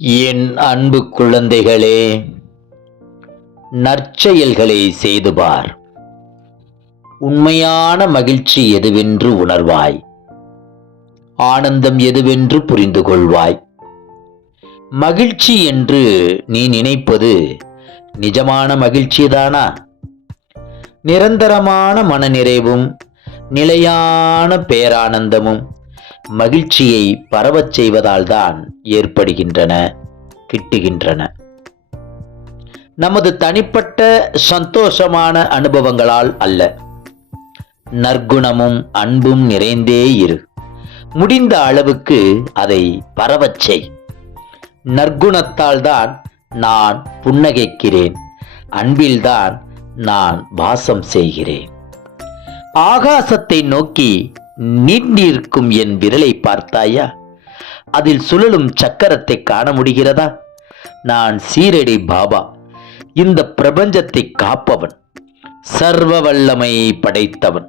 என் அன்பு குழந்தைகளே, நற்செயல்களை செய்து பார். உண்மையான மகிழ்ச்சி எதுவென்று உணர்வாய். ஆனந்தம் எதுவென்று புரிந்து கொள்வாய். மகிழ்ச்சி என்று நீ நினைப்பது நிஜமான மகிழ்ச்சிதானா? நிரந்தரமான மனநிறைவும் நிலையான பேரானந்தமும் மகிழ்ச்சியை பரவச் செய்வதால் தான் ஏற்படுகின்றன, கிட்டுகின்றன. நமது தனிப்பட்ட சந்தோஷமான அனுபவங்களால் அல்ல. நற்குணமும் அன்பும் நிறைந்தே இரு. முடிந்த அளவுக்கு அதை பரவச் செய். நற்குணத்தால் தான் நான் புன்னகைக்கிறேன், அன்பில்தான் நான் வாசம் செய்கிறேன். ஆகாசத்தை நோக்கி நீண்டிருக்கும் என் விரலை பார்த்தாயா? அதில் சுழலும் சக்கரத்தை காண முடிகிறதா? நான் சீரடி பாபா, இந்த பிரபஞ்சத்தை காப்பவன், சர்வ வல்லமை படைத்தவன்,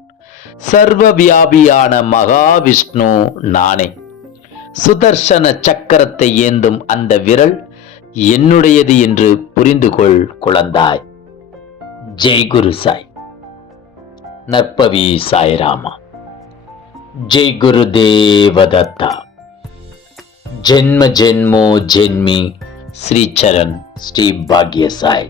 சர்வ வியாபியான மகாவிஷ்ணு நானே. சுதர்சன சக்கரத்தை ஏந்தும் அந்த விரல் என்னுடையது என்று புரிந்து கொள் குழந்தாய். ஜெய் குரு சாய். நற்பவி சாய்ராமா. जय गुरुदेव दत्ता. जन्म जन्मो जन्मी श्री चरण श्री भाग्य साई.